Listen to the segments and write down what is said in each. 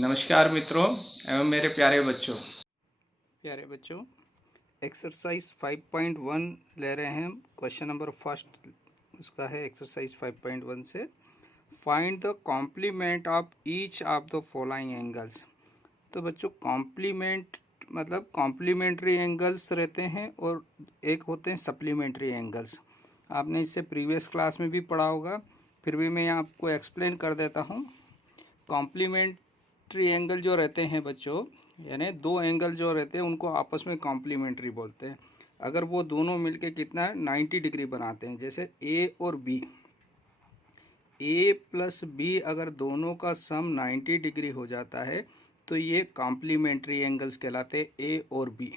नमस्कार मित्रों एवं मेरे प्यारे बच्चों, एक्सरसाइज 5.1 ले रहे हैं। क्वेश्चन नंबर फर्स्ट उसका है एक्सरसाइज 5.1 से find the complement of each of the following angles. तो बच्चों कॉम्प्लीमेंट मतलब कॉम्प्लीमेंट्री एंगल्स रहते हैं और एक होते हैं सप्लीमेंट्री एंगल्स। आपने इससे प्रीवियस क्लास में भी पढ़ा होगा, फिर भी मैं आपको एक्सप्लेन कर देता हूँ। कॉम्प्लीमेंट्री एंगल जो रहते हैं बच्चों, यानी दो एंगल जो रहते हैं उनको आपस में कॉम्प्लीमेंट्री बोलते हैं। अगर वो दोनों मिलके कितना 90 डिग्री बनाते हैं, जैसे ए और बी, ए प्लस बी अगर दोनों का सम 90 डिग्री हो जाता है तो ये कॉम्प्लीमेंट्री एंगल्स कहलाते हैं, ए और बी।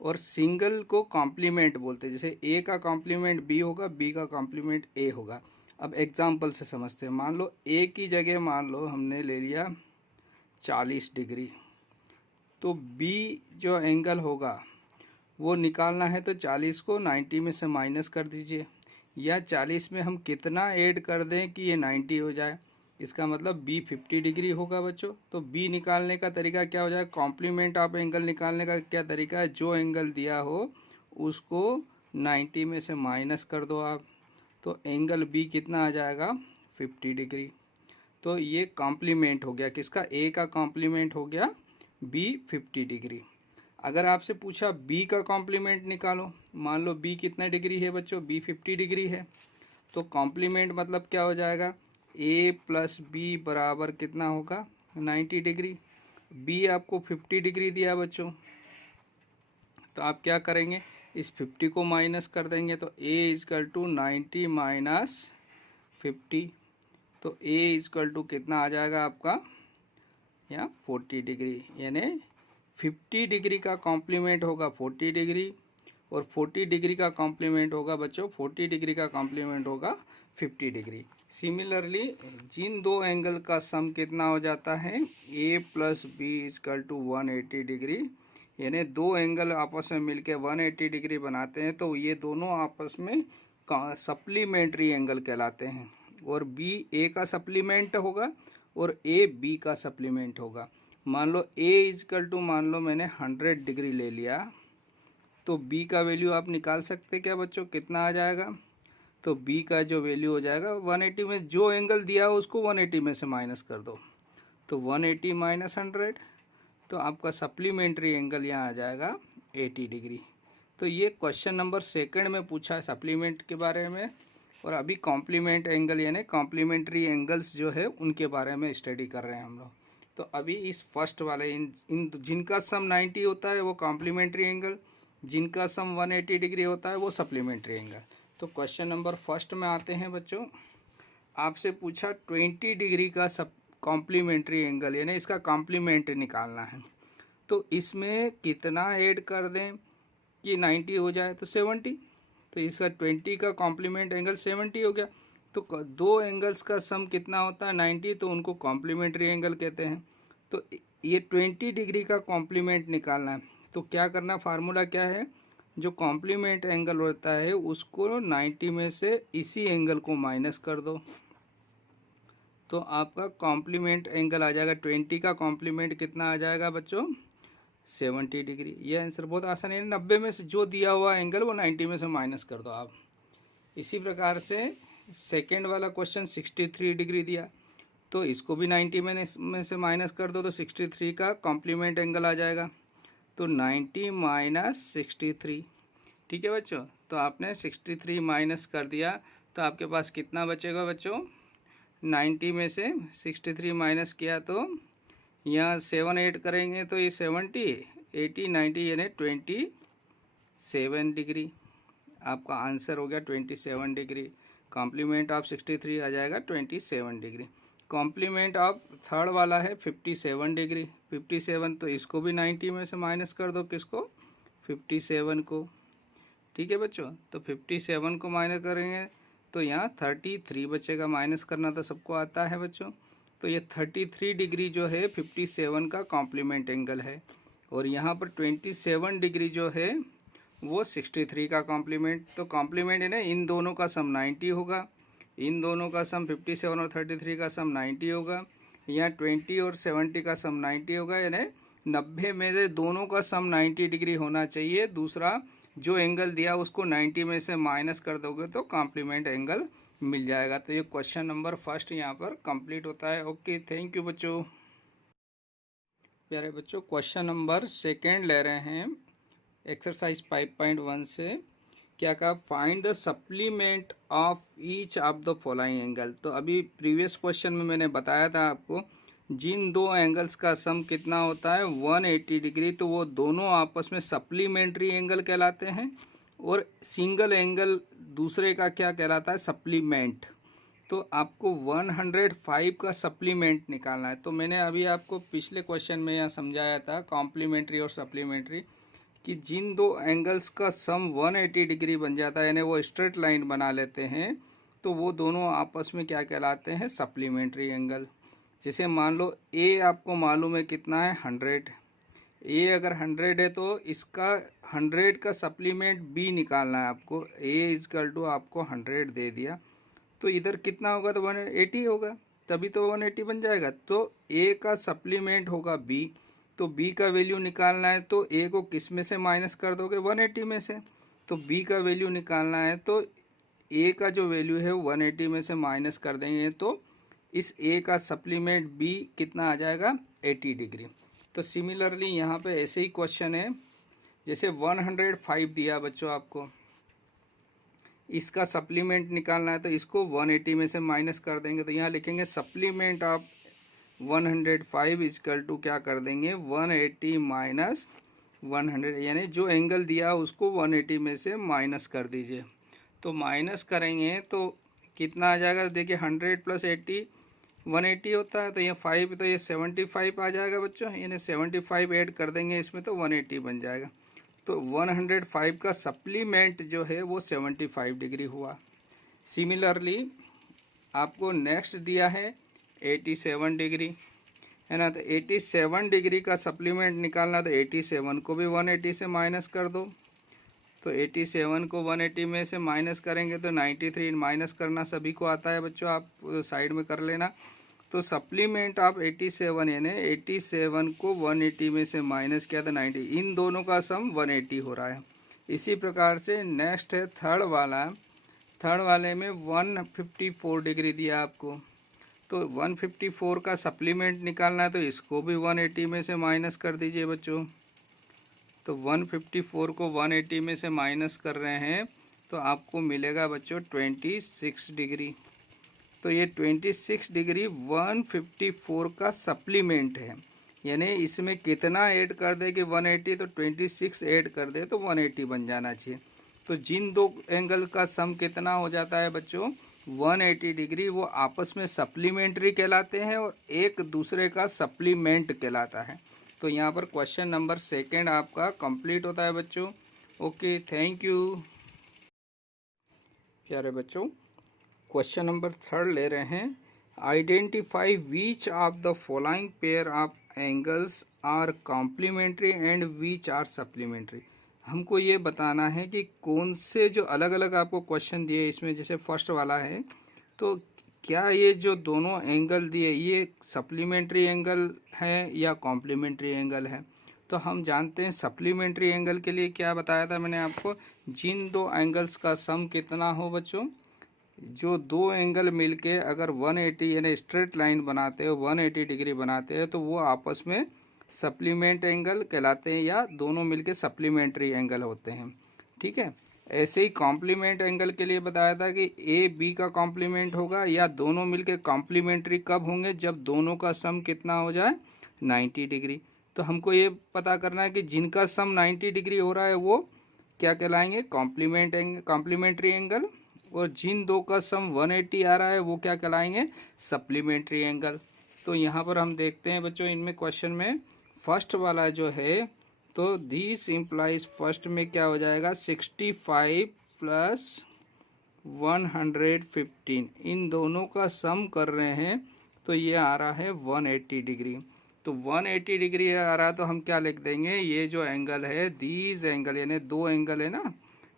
और सिंगल को कॉम्प्लीमेंट बोलते हैं, जैसे ए का कॉम्प्लीमेंट बी होगा, बी का कॉम्प्लीमेंट ए होगा। अब एग्जाम्पल से समझते हैं। मान लो ए की जगह मान लो हमने ले लिया 40 डिग्री, तो बी जो एंगल होगा वो निकालना है तो 40 को 90 में से माइनस कर दीजिए, या 40 में हम कितना ऐड कर दें कि ये 90 हो जाए। इसका मतलब बी 50 डिग्री होगा बच्चों। तो बी निकालने का तरीका क्या हो जाए, कॉम्प्लीमेंट ऑफ एंगल निकालने का क्या तरीका है, जो एंगल दिया हो उसको 90 में से माइनस कर दो आप, तो एंगल बी कितना आ जाएगा 50 डिग्री। तो ये कॉम्प्लीमेंट हो गया, किसका, ए का कॉम्प्लीमेंट हो गया बी 50 डिग्री। अगर आपसे पूछा बी का कॉम्प्लीमेंट निकालो, मान लो बी कितने डिग्री है बच्चों, बी 50 डिग्री है, तो कॉम्प्लीमेंट मतलब क्या हो जाएगा, ए प्लस बी बराबर कितना होगा 90 डिग्री। बी आपको 50 डिग्री दिया बच्चों, तो आप क्या करेंगे, इस 50 को माइनस कर देंगे, तो ए इजकल टू 90 माइनस 50, तो ए इजकल टू कितना आ जाएगा आपका यहाँ 40 डिग्री। यानी 50 डिग्री का कॉम्प्लीमेंट होगा 40 डिग्री, और 40 डिग्री का कॉम्प्लीमेंट होगा बच्चों 40 डिग्री का कॉम्प्लीमेंट होगा 50 डिग्री। सिमिलरली जिन दो एंगल का सम कितना हो जाता है, A plus B is equal to 180 degree, यानी दो एंगल आपस में मिलके 180 डिग्री बनाते हैं, तो ये दोनों आपस में सप्लीमेंट्री एंगल कहलाते हैं। और बी ए का सप्लीमेंट होगा और ए बी का सप्लीमेंट होगा। मान लो ए इजकल टू मान लो मैंने 100 डिग्री ले लिया, तो बी का वैल्यू आप निकाल सकते क्या बच्चों, कितना आ जाएगा, तो बी का जो वैल्यू हो जाएगा 180 में जो एंगल दिया हो उसको 180 में से माइनस कर दो, तो 180 माइनस 100, तो आपका सप्लीमेंट्री एंगल यहाँ आ जाएगा 80 डिग्री। तो ये क्वेश्चन नंबर सेकंड में पूछा है सप्लीमेंट के बारे में, और अभी कॉम्प्लीमेंट एंगल यानी कॉम्प्लीमेंट्री एंगल्स जो है उनके बारे में स्टडी कर रहे हैं हम लोग। तो अभी इस फर्स्ट वाले इन जिनका सम 90 होता है वो कॉम्प्लीमेंट्री एंगल, जिनका सम 180 डिग्री होता है वो सप्लीमेंट्री एंगल। तो क्वेश्चन नंबर फर्स्ट में आते हैं बच्चों। आपसे पूछा 20 डिग्री का सब कॉम्प्लीमेंट्री एंगल, यानी इसका कॉम्प्लीमेंट निकालना है, तो इसमें कितना ऐड कर दें कि 90 हो जाए, तो 70, तो इसका 20 का कॉम्प्लीमेंट एंगल 70 हो गया। तो दो एंगल्स का सम कितना होता है 90, तो उनको कॉम्प्लीमेंट्री एंगल कहते हैं। तो ये 20 डिग्री का कॉम्प्लीमेंट निकालना है, तो क्या करना, फार्मूला क्या है, जो कॉम्प्लीमेंट एंगल होता है उसको 90 में से इसी एंगल को माइनस कर दो, तो आपका कॉम्प्लीमेंट एंगल आ जाएगा 20 का कॉम्प्लीमेंट कितना आ जाएगा बच्चों 70 डिग्री। ये आंसर बहुत आसान है, 90 में से जो दिया हुआ एंगल वो 90 में से माइनस कर दो आप। इसी प्रकार से सेकेंड वाला क्वेश्चन 63 डिग्री दिया, तो इसको भी 90 में से माइनस कर दो, तो 63 का कॉम्प्लीमेंट एंगल आ जाएगा, तो 90 माइनस 63। ठीक है बच्चों, तो आपने 63 माइनस कर दिया, तो आपके पास कितना बचेगा बच्चों, 90 में से 63 माइनस किया तो यहाँ 7 ऐड करेंगे तो ये 70 80 90 यानी 27 डिग्री। आपका आंसर हो गया 27 डिग्री। कॉम्प्लीमेंट ऑफ 63 आ जाएगा 27 डिग्री। कॉम्प्लीमेंट ऑफ थर्ड वाला है 57 डिग्री। 57 तो इसको भी 90 में से माइनस कर दो, किसको 57 को। ठीक है बच्चों, तो 57 को माइनस करेंगे तो यहाँ 33 बचेगा, माइनस करना तो सबको आता है बच्चों। तो ये 33 डिग्री जो है 57 का कॉम्प्लीमेंट एंगल है, और यहाँ पर 27 डिग्री जो है वो 63 का कॉम्प्लीमेंट। तो कॉम्प्लीमेंट है ना, इन दोनों का सम 90 होगा, इन दोनों का सम 57 और 33 का सम 90 होगा, यहाँ 20 और 70 का सम 90 होगा, यानी 90 में से दोनों का सम 90 डिग्री होना चाहिए। दूसरा जो एंगल दिया उसको 90 में से माइनस कर दोगे तो कॉम्प्लीमेंट एंगल मिल जाएगा। तो ये क्वेश्चन नंबर फर्स्ट यहाँ पर कंप्लीट होता है। ओके, थैंक यू बच्चों। प्यारे बच्चों, क्वेश्चन नंबर सेकेंड ले रहे हैं एक्सरसाइज 5.1 से। क्या कहा, find the supplement of each of the following angle. तो अभी प्रीवियस क्वेश्चन में मैंने बताया था आपको जिन दो एंगल्स का सम कितना होता है 180 डिग्री, तो वो दोनों आपस में सप्लीमेंट्री एंगल कहलाते हैं, और सिंगल एंगल दूसरे का क्या कहलाता है, सप्लीमेंट। तो आपको 105 का सप्लीमेंट निकालना है। तो मैंने अभी आपको पिछले क्वेश्चन में यहाँ समझाया था कॉम्प्लीमेंट्री और सप्लीमेंट्री, कि जिन दो एंगल्स का सम 180 डिग्री बन जाता है, यानी वो स्ट्रेट लाइन बना लेते हैं, तो वो दोनों आपस में क्या कहलाते हैं, सप्लीमेंट्री एंगल। जैसे मान लो ए आपको मालूम है कितना है, 100। ए अगर 100 है तो इसका 100 का सप्लीमेंट बी निकालना है आपको। ए इजकल टू आपको 100 दे दिया, तो इधर कितना होगा, तो 180 होगा, तभी तो 180 बन जाएगा। तो ए का सप्लीमेंट होगा बी, तो बी का वैल्यू निकालना है, तो ए को किस में से माइनस कर दोगे, 180 में से। तो बी का वैल्यू निकालना है तो ए का जो वैल्यू है 180 में से माइनस कर देंगे, तो इस ए का सप्लीमेंट बी कितना आ जाएगा, 80 डिग्री। तो सिमिलरली यहाँ पे ऐसे ही क्वेश्चन है, जैसे 105 दिया बच्चों आपको, इसका सप्लीमेंट निकालना है, तो इसको 180 में से माइनस कर देंगे। तो यहाँ लिखेंगे सप्लीमेंट ऑफ 105 इजकल टू क्या कर देंगे, 180 माइनस 100, यानी जो एंगल दिया उसको 180 में से माइनस कर दीजिए। तो माइनस करेंगे तो कितना आ जाएगा, देखिए 100 प्लस 80 180 होता है, तो ये 5 तो ये 75 आ जाएगा बच्चों, यानी 75 ऐड कर देंगे इसमें तो 180 बन जाएगा। तो 105 का सप्लीमेंट जो है वो 75 डिग्री हुआ। सिमिलरली आपको नेक्स्ट दिया है 87 डिग्री, है ना, तो 87 डिग्री का सप्लीमेंट निकालना, तो 87 को भी 180 से माइनस कर दो। तो 87 को 180 में से माइनस करेंगे तो 93, माइनस करना सभी को आता है बच्चों, आप साइड में कर लेना। तो सप्लीमेंट ऑफ 87 यानी 87 को 180 में से माइनस किया तो 90, इन दोनों का सम 180 हो रहा है। इसी प्रकार से नेक्स्ट है थर्ड वाला। थर्ड वाले में 154 डिग्री दिया आपको, तो 154 का सप्लीमेंट निकालना है, तो इसको भी 180 में से माइनस कर दीजिए बच्चों। तो 154 को 180 में से माइनस कर रहे हैं तो आपको मिलेगा बच्चों 26 डिग्री। तो ये 26 डिग्री 154 का सप्लीमेंट है, यानी इसमें कितना ऐड कर दे कि 180, तो 26 ऐड कर दे तो 180 बन जाना चाहिए। तो जिन दो एंगल का सम कितना हो जाता है बच्चों, 180 डिग्री, वो आपस में सप्लीमेंट्री कहलाते हैं और एक दूसरे का सप्लीमेंट कहलाता है। तो यहाँ पर क्वेश्चन नंबर सेकेंड आपका कंप्लीट होता है बच्चों। Okay, thank you. प्यारे बच्चों, क्वेश्चन नंबर थर्ड ले रहे हैं। Identify which of the following pair of angles are complementary and which are supplementary. हमको ये बताना है कि कौन से जो अलग अलग आपको क्वेश्चन दिए इसमें, जैसे फर्स्ट वाला है, तो क्या ये जो दोनों एंगल दिए ये सप्लीमेंट्री एंगल है या कॉम्प्लीमेंट्री एंगल है। तो हम जानते हैं सप्लीमेंट्री एंगल के लिए क्या बताया था मैंने आपको, जिन दो एंगल्स का सम कितना हो बच्चों, जो दो एंगल मिलके अगर 180 यानी स्ट्रेट लाइन बनाते हो, 180 डिग्री बनाते हैं, तो वो आपस में सप्लीमेंट एंगल कहलाते हैं या दोनों मिलके सप्लीमेंट्री एंगल होते हैं। ठीक है, ऐसे ही कॉम्प्लीमेंट एंगल के लिए बताया था कि ए बी का कॉम्प्लीमेंट होगा या दोनों मिलके कॉम्प्लीमेंट्री कब होंगे, जब दोनों का सम कितना हो जाए, 90 डिग्री। तो हमको ये पता करना है कि जिनका सम 90 डिग्री हो रहा है वो क्या कहलाएंगे, कॉम्प्लीमेंट्री एंगल, और जिन दो का सम 180 आ रहा है वो क्या कहलाएंगे, सप्लीमेंट्री एंगल। तो यहाँ पर हम देखते हैं बच्चों, इनमें क्वेश्चन में फर्स्ट वाला जो है, तो दिस इम्प्लाइज फर्स्ट में क्या हो जाएगा, 65 प्लस 115, इन दोनों का सम कर रहे हैं तो ये आ रहा है 180 डिग्री। तो 180 डिग्री आ रहा है तो हम क्या लिख देंगे, ये जो एंगल है, दीज एंगल यानी दो एंगल है ना,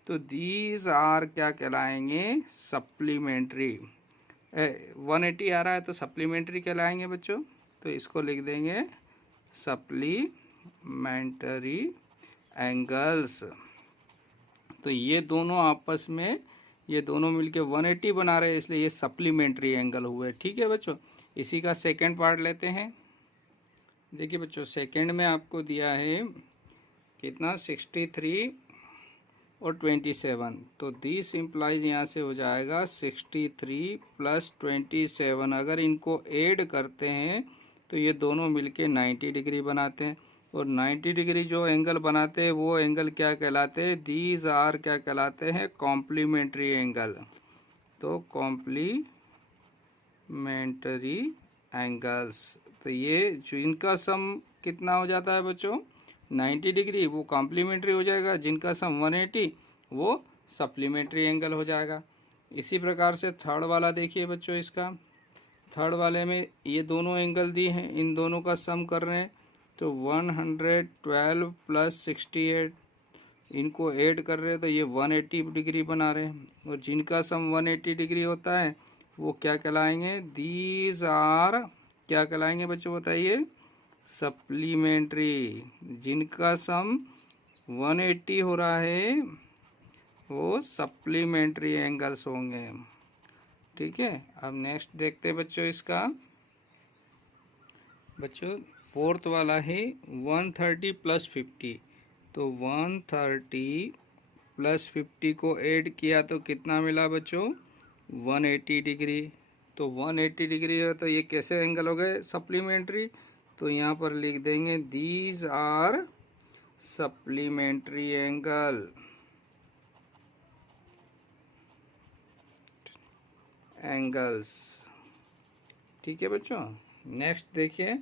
तो दीज आर क्या कहलाएंगे, सप्लीमेंट्री। 180 आ रहा है तो सप्लीमेंट्री कहलाएंगे बच्चों। तो इसको लिख देंगे सप्लीमेंट्री एंगल्स। तो ये दोनों आपस में, ये दोनों मिलके 180 बना रहे हैं, इसलिए ये सप्लीमेंट्री एंगल हुए। ठीक है बच्चों, इसी का सेकंड पार्ट लेते हैं। देखिए बच्चों, सेकंड में आपको दिया है कितना, 63 और 27। तो दिस इम्प्लाइज यहाँ से हो जाएगा 63 + 27। अगर इनको ऐड करते हैं तो ये दोनों मिलके 90 डिग्री बनाते हैं। और 90 डिग्री जो एंगल बनाते हैं वो एंगल क्या कहलाते हैं, दीज आर क्या कहलाते हैं, कॉम्प्लीमेंट्री एंगल। तो कॉम्प्लीमेंट्री एंगल्स, तो ये जो इनका सम कितना हो जाता है बच्चों, 90 डिग्री, वो कॉम्प्लीमेंट्री हो जाएगा। जिनका सम 180 वो सप्लीमेंट्री एंगल हो जाएगा। इसी प्रकार से थर्ड वाला देखिए बच्चों, इसका थर्ड वाले में ये दोनों एंगल दिए हैं, इन दोनों का सम कर रहे हैं। तो 112 + 68, इनको ऐड कर रहे हैं तो ये 180 डिग्री बना रहे हैं। और जिनका सम 180 डिग्री होता है वो क्या कहलाएंगे, दीज आर क्या कहलाएंगे बच्चों बताइए, सप्लीमेंट्री। जिनका सम 180 हो रहा है वो सप्लीमेंट्री एंगल्स होंगे। ठीक है, अब नेक्स्ट देखते हैं बच्चों इसका। बच्चों फोर्थ वाला है 130 + 50। तो 130 + 50 को ऐड किया तो कितना मिला बच्चों, 180 डिग्री। तो 180 डिग्री है तो ये कैसे एंगल हो गए, सप्लीमेंट्री। तो यहाँ पर लिख देंगे these are supplementary angle. Angles, ठीक है बच्चों। नेक्स्ट देखिए,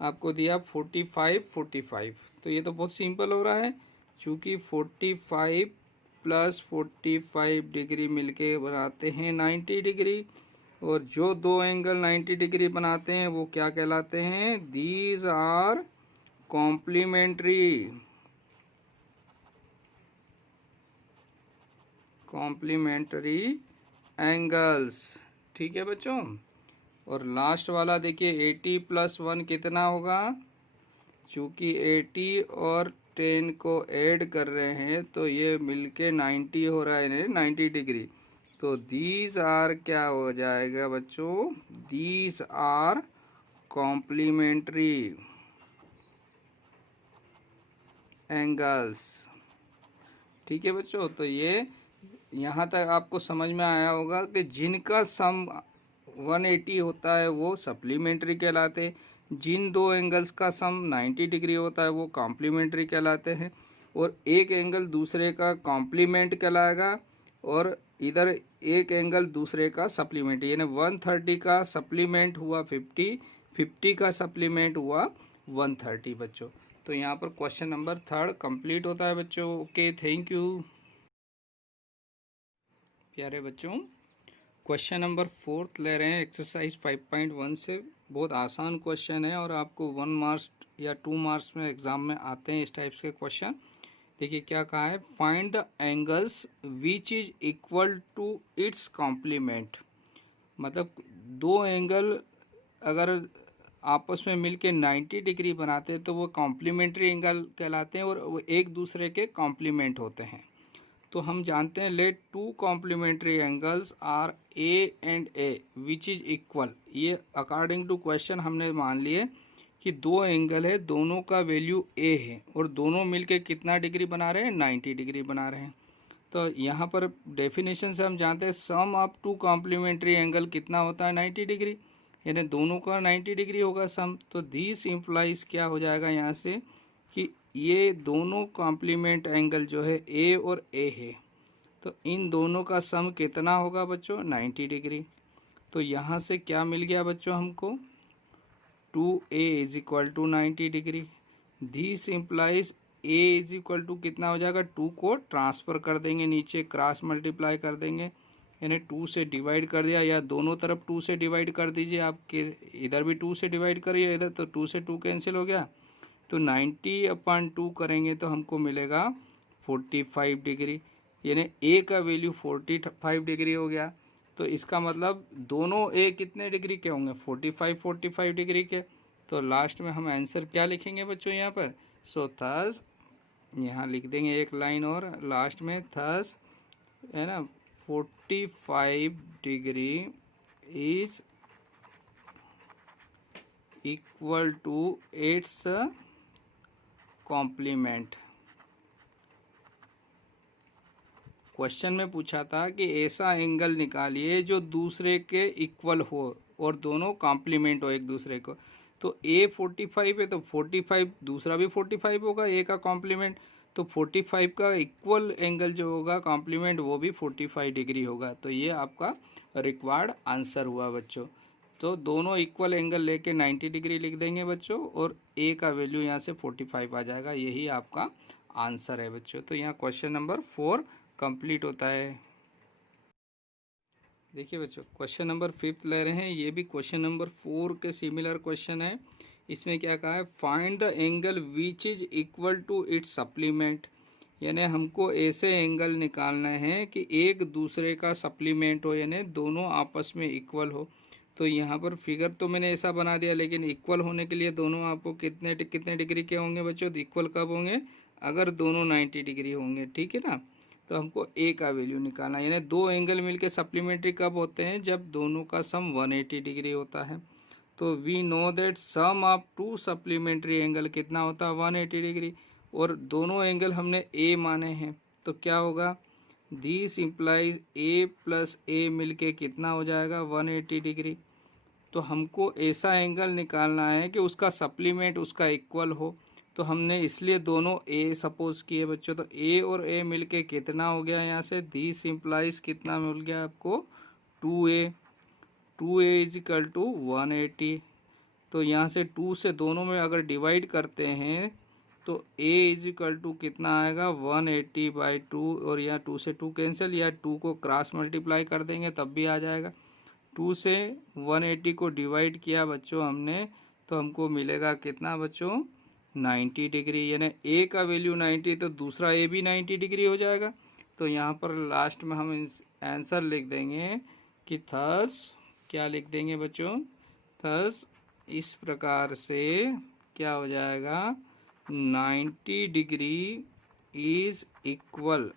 आपको दिया 45 45। तो ये तो बहुत सिंपल हो रहा है, चूँकि 45 + 45 डिग्री मिलके बनाते हैं 90 डिग्री। और जो दो एंगल 90 डिग्री बनाते हैं वो क्या कहलाते हैं, दीज आर कॉम्प्लीमेंट्री एंगल्स। ठीक है बच्चों। और लास्ट वाला देखिए 80 + 1 कितना होगा, चूँकि 80 और 10 को ऐड कर रहे हैं तो ये मिलके 90 हो रहा है, 90 डिग्री। तो दीज आर क्या हो जाएगा बच्चों, दीज आर कॉम्प्लीमेंट्री एंगल्स। ठीक है बच्चों, तो ये यहाँ तक आपको समझ में आया होगा कि जिनका सम 180 होता है वो सप्लीमेंट्री कहलाते, जिन दो एंगल्स का सम 90 डिग्री होता है वो कॉम्प्लीमेंट्री कहलाते हैं। और एक एंगल दूसरे का कॉम्प्लीमेंट कहलाएगा और इधर एक एंगल दूसरे का सप्लीमेंट, यानी 130 का सप्लीमेंट हुआ 50, 50 का सप्लीमेंट हुआ 130 बच्चों। तो यहाँ पर क्वेश्चन नंबर 3 कंप्लीट होता है बच्चों। ओके, थैंक यू प्यारे बच्चों। क्वेश्चन नंबर 4 ले रहे हैं एक्सरसाइज 5.1 से। बहुत आसान क्वेश्चन है और आपको 1 मार्क्स या 2 मार्क्स में एग्ज़ाम में आते हैं इस टाइप्स के क्वेश्चन। देखिए क्या कहा है, find the angles which is equal to its complement. मतलब दो एंगल अगर आपस में मिलके 90 डिग्री बनाते हैं तो वो कॉम्प्लीमेंट्री एंगल कहलाते हैं और वो एक दूसरे के कॉम्प्लीमेंट होते हैं। तो हम जानते हैं let two complementary angles are A and A which is equal. ये अकॉर्डिंग टू क्वेश्चन हमने मान लिए कि दो एंगल है, दोनों का वैल्यू ए है और दोनों मिलके कितना डिग्री बना रहे हैं, 90 डिग्री बना रहे हैं। तो यहाँ पर डेफिनेशन से हम जानते हैं सम ऑफ टू कॉम्प्लीमेंट्री एंगल कितना होता है, 90 डिग्री, यानी दोनों का 90 डिग्री होगा सम। तो दिस इम्प्लाइज क्या हो जाएगा यहाँ से कि ये दोनों कॉम्प्लीमेंट एंगल जो है ए और ए है, तो इन दोनों का सम कितना होगा बच्चों, 90 डिग्री। तो यहाँ से क्या मिल गया बच्चों हमको, 2a = 90 degree. This implies a = कितना हो जाएगा, 2 को ट्रांसफ़र कर देंगे, नीचे क्रॉस मल्टीप्लाई कर देंगे, यानी 2 से डिवाइड कर दिया, या दोनों तरफ 2 से डिवाइड कर दीजिए। आपके इधर भी 2 से डिवाइड करिए, इधर तो 2 से 2 कैंसिल हो गया। तो 90/2 करेंगे तो हमको मिलेगा 45 डिग्री, यानी ए का वैल्यू 45 डिग्री हो गया। तो इसका मतलब दोनों ए कितने डिग्री के होंगे, 45 डिग्री के। तो लास्ट में हम आंसर क्या लिखेंगे बच्चों यहाँ पर? सो थस यहाँ लिख देंगे एक लाइन और लास्ट में, थस है ना 45 degree is equal to its complement. Question में पूछा था कि ऐसा एंगल निकालिए जो दूसरे के इक्वल हो और दोनों कॉम्प्लीमेंट हो एक दूसरे को। तो ए 45 है तो 45 दूसरा भी 45 होगा, ए का कॉम्प्लीमेंट, तो 45 का इक्वल एंगल जो होगा कॉम्प्लीमेंट वो भी 45 डिग्री होगा। तो ये आपका रिक्वायर्ड आंसर हुआ बच्चों। तो दोनों इक्वल एंगल लेके 90 डिग्री लिख देंगे बच्चों और ए का वैल्यू यहाँ से 45 आ जाएगा, यही आपका आंसर है बच्चों। तो यहाँ क्वेश्चन नंबर 4 कंप्लीट होता है। देखिए बच्चों क्वेश्चन नंबर 5 ले रहे हैं, ये भी क्वेश्चन नंबर 4 के सिमिलर क्वेश्चन है। इसमें क्या कहा है? Find the angle which is equal to its supplement. यानी हमको ऐसे एंगल निकालना है कि एक दूसरे का सप्लीमेंट हो, यानी दोनों आपस में इक्वल हो। तो यहाँ पर फिगर तो मैंने ऐसा बना दिया, लेकिन इक्वल होने के लिए दोनों आपको कितने कितने डिग्री के होंगे बच्चों? इक्वल कब होंगे? अगर दोनों 90 डिग्री होंगे, ठीक है ना। तो हमको ए का वैल्यू निकालना है, यानी दो एंगल मिलके सप्लीमेंट्री कब होते हैं? जब दोनों का सम 180 डिग्री होता है। तो we know that sum of two supplementary angle कितना होता है? 180 डिग्री। और दोनों एंगल हमने ए माने हैं, तो क्या होगा? दिस इम्प्लाइज ए प्लस ए मिलके कितना हो जाएगा? 180 डिग्री। तो हमको ऐसा एंगल निकालना है कि उसका सप्लीमेंट उसका इक्वल हो। तो हमने इसलिए दोनों ए सपोज किए बच्चों। तो ए और ए मिलके कितना हो गया यहाँ से? दिस इम्प्लाइज कितना मिल गया आपको? 2a। 2a is equal to 180। तो यहाँ से 2 से दोनों में अगर डिवाइड करते हैं तो a इज इक्वल टू कितना आएगा? 180/2। और यहाँ 2 से 2 कैंसिल, या 2 को क्रॉस मल्टीप्लाई कर देंगे तब भी आ जाएगा। 2 से 180 को डिवाइड किया बच्चों हमने, तो हमको मिलेगा कितना बच्चों? 90 डिग्री। यानी ए का वैल्यू 90 तो दूसरा ए भी 90 डिग्री हो जाएगा। तो यहाँ पर लास्ट में हम आंसर लिख देंगे कि थस, क्या लिख देंगे बच्चों? थस इस प्रकार से क्या हो जाएगा? 90 degree is equal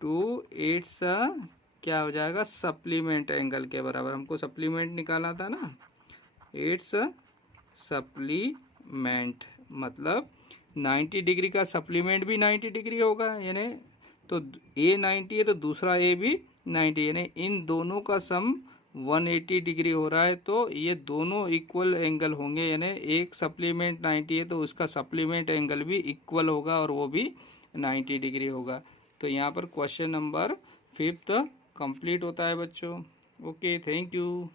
to its क्या हो जाएगा? सप्लीमेंट एंगल के बराबर। हमको सप्लीमेंट निकाला था ना, इट्स सप्लीमेंट मतलब 90 डिग्री का सप्लीमेंट भी 90 डिग्री होगा। यानी तो ए 90 है तो दूसरा ए भी 90, यानी इन दोनों का सम 180 डिग्री हो रहा है। तो ये दोनों इक्वल एंगल होंगे, यानी एक सप्लीमेंट 90 है तो उसका सप्लीमेंट एंगल भी इक्वल होगा और वो भी 90 डिग्री होगा। तो यहाँ पर क्वेश्चन नंबर 5 कंप्लीट होता है बच्चों। Okay, thank you.